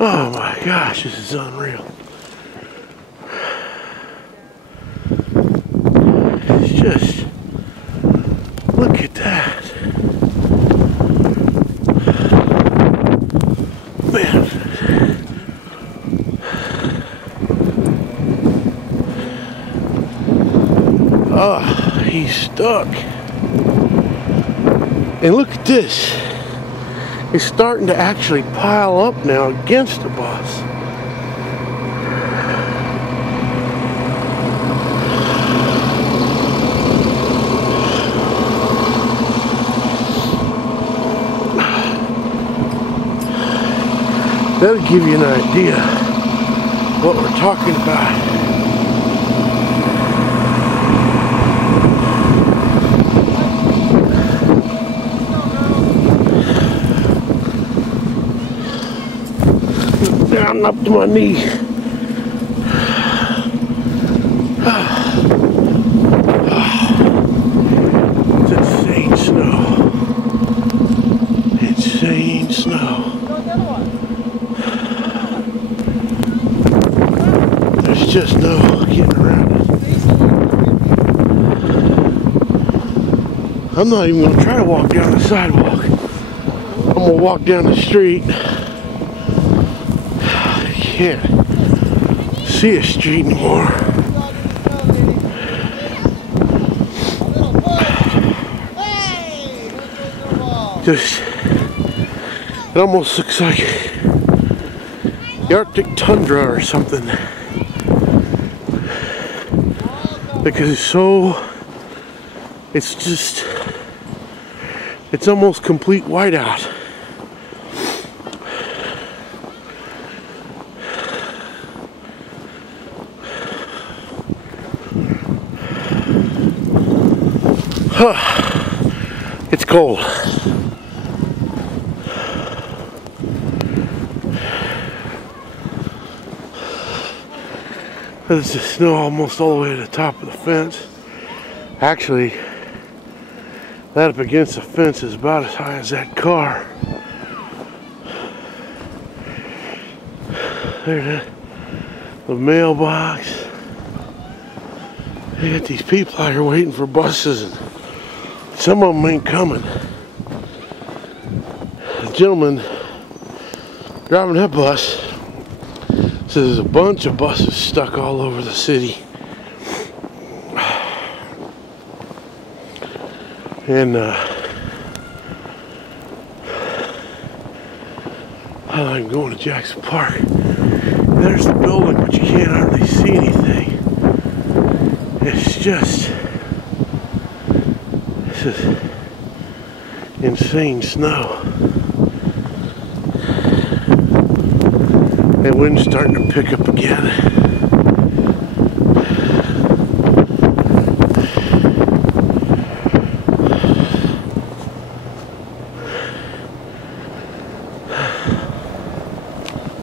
Oh my gosh, this is unreal. It's just, look at that. Man. Oh, he's stuck. And look at this. It's starting to actually pile up now against the bus. That'll give you an idea what we're talking about. Down up to my knee. It's insane snow. Insane snow. There's just no getting around it. I'm not even going to try to walk down the sidewalk. I'm going to walk down the street. Can't see a street anymore. Just, it almost looks like the Arctic tundra or something, because it's just, it's almost complete whiteout. It's cold. There's the snow almost all the way to the top of the fence. Actually, that up against the fence is about as high as that car. There's the mailbox. They got these people out here waiting for buses, and some of them ain't coming. The gentleman driving that bus says there's a bunch of buses stuck all over the city. And I'm going to Jackson Park. There's the building, but you can't hardly see anything. It's just, this is insane snow. That wind's starting to pick up again.